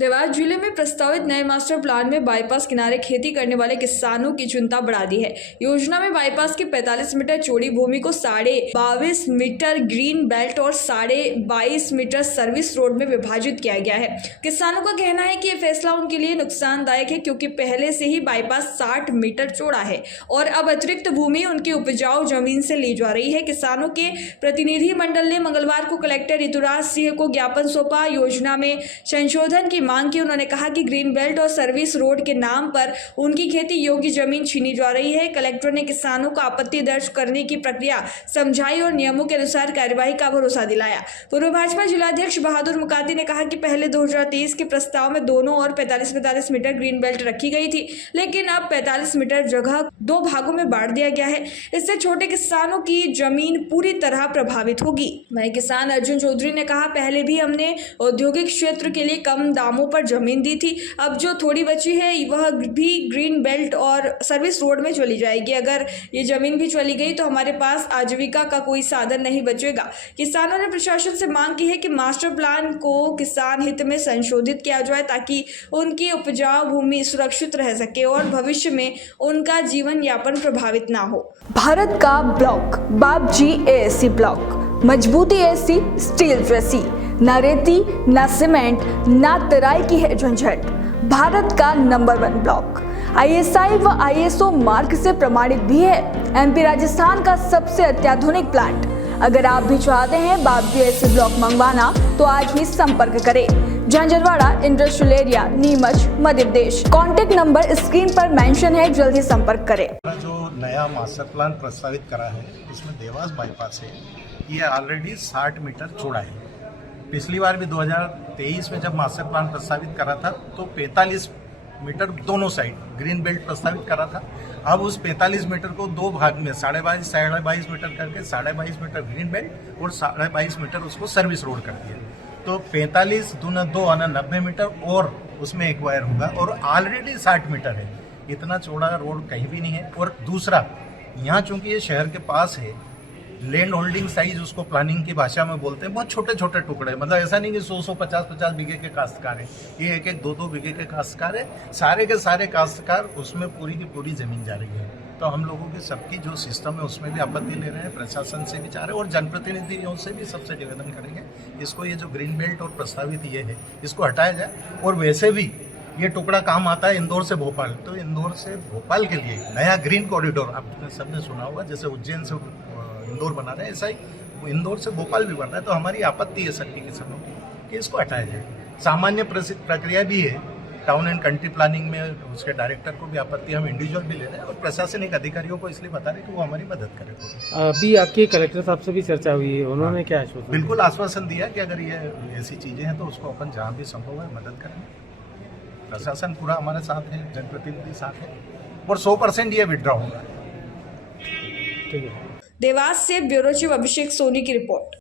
देवास जिले में प्रस्तावित नए मास्टर प्लान में बाईपास किनारे खेती करने वाले किसानों की चिंता बढ़ा दी है। योजना में बाईपास की 45 मीटर चौड़ी भूमि को 22.5 मीटर ग्रीन बेल्ट और 22.5 मीटर सर्विस रोड में विभाजित किया गया है। किसानों का कहना है कि यह फैसला उनके लिए नुकसानदायक है, क्योंकि पहले से ही बाईपास 60 मीटर चौड़ा है और अब अतिरिक्त भूमि उनकी उपजाऊ जमीन से ली जा रही है। किसानों के प्रतिनिधि मंडल ने मंगलवार को कलेक्टर ऋतुराज सिंह को ज्ञापन सौंपा। योजना में संशोधन की मांग की। उन्होंने कहा कि ग्रीन बेल्ट और सर्विस रोड के नाम पर उनकी खेती योग्य जमीन छीनी जा रही है। कलेक्टर ने किसानों को आपत्ति दर्ज करने की प्रक्रिया समझाई और नियमों के अनुसार कार्यवाही का भरोसा दिलाया। पूर्व भाजपा जिलाध्यक्ष बहादुर मुकाती ने कहा कि पहले 2023 के प्रस्ताव में दोनों और 45-45 मीटर ग्रीन बेल्ट रखी गई थी, लेकिन अब 45 मीटर जगह दो भागों में बांट दिया गया है। इससे छोटे किसानों की जमीन पूरी तरह प्रभावित होगी। वहीं किसान अर्जुन चौधरी ने कहा, पहले भी हमने औद्योगिक क्षेत्र के लिए कम दामों पर जमीन दी थी, अब जो थोड़ी बची है वह भी ग्रीन बेल्ट और सर्विस रोड में चली जाएगी। अगर ये जमीन भी चली गई तो हमारे पास आजीविका का कोई साधन नहीं बचेगा। किसानों ने प्रशासन से मांग की है कि मास्टर प्लान को किसान हित में संशोधित किया जाए, ताकि उनकी उपजाऊ भूमि सुरक्षित रह सके और भविष्य में उनका जीवन यापन प्रभावित ना हो। भारत का ब्लॉक बाबजी एएससी ब्लॉक, मजबूती एसी स्टील जैसी, न रेती न सीमेंट न तराई की है झंझट। भारत का नंबर 1 ब्लॉक ISI व ISO मार्क से प्रमाणित भी है। MP राजस्थान का सबसे अत्याधुनिक प्लांट। अगर आप भी चाहते हैं बाबजी एसी ब्लॉक मंगवाना तो आज ही संपर्क करें। Jhanjharwada industrial area, Neemuch, Madhya Pradesh. Contact number screen पर मेंशन है, जल्दी संपर्क करें। जो नया मास्टर प्लान प्रस्तावित करा है उसमें देवास बाईपास है, ये ऑलरेडी 60 मीटर चौड़ा है। पिछली बार भी 2023 में जब मास्टर प्लान प्रस्तावित करा था तो 45 मीटर दोनों साइड ग्रीन बेल्ट प्रस्तावित करा था। अब उस 45 मीटर को दो भाग में 22.5 मीटर करके 22.5 मीटर ग्रीन बेल्ट और 22.5 मीटर उसको सर्विस रोड कर दिया। तो 45 दूना 2 आना 90 मीटर और उसमें एक वायर होगा और ऑलरेडी 60 मीटर है। इतना चौड़ा रोड कहीं भी नहीं है। और दूसरा, यहाँ चूंकि ये शहर के पास है, लैंड होल्डिंग साइज उसको प्लानिंग की भाषा में बोलते हैं, बहुत छोटे छोटे टुकड़े, मतलब ऐसा नहीं कि 100 50 बीघे के काश्तकार है, ये 1 2 बीघे के काश्तकार है। सारे के सारे काश्तकार उसमें पूरी की पूरी जमीन जा रही है। तो हम लोगों की सबकी जो सिस्टम है उसमें भी आपत्ति ले रहे हैं, प्रशासन से भी चाह रहे हैं और जनप्रतिनिधियों से भी सबसे निवेदन करेंगे इसको, ये जो ग्रीन बेल्ट और प्रस्तावित ये है इसको हटाया जाए। और वैसे भी ये टुकड़ा काम आता है इंदौर से भोपाल, तो इंदौर से भोपाल के लिए नया ग्रीन कॉरिडोर आपने सबने सुना होगा, जैसे उज्जैन से इंदौर बना रहे हैं, ऐसा ही इंदौर से भोपाल भी बन रहा है। तो हमारी आपत्ति है सबकी किसानों की कि इसको हटाया जाए। सामान्य प्रक्रिया भी है, टाउन एंड कंट्री प्लानिंग में उसके डायरेक्टर को भी आपत्ति, हम इंडिविजुअल भी ले रहे हैं और प्रशासनिक अधिकारियों को इसलिए बता रहे हैं कि वो हमारी मदद करें। अभी आपके कलेक्टर साहब से भी चर्चा हुई है, उन्होंने क्या आश्वासन? बिल्कुल आश्वासन दिया कि अगर ये ऐसी चीजें हैं तो उसको अपन जहाँ भी संभव है मदद करेंगे। प्रशासन पूरा हमारे साथ है, जनप्रतिनिधि साथ है और 100% ये विड्रॉ होगा। ठीक है। देवास से ब्यूरो चीफ अभिषेक सोनी की रिपोर्ट।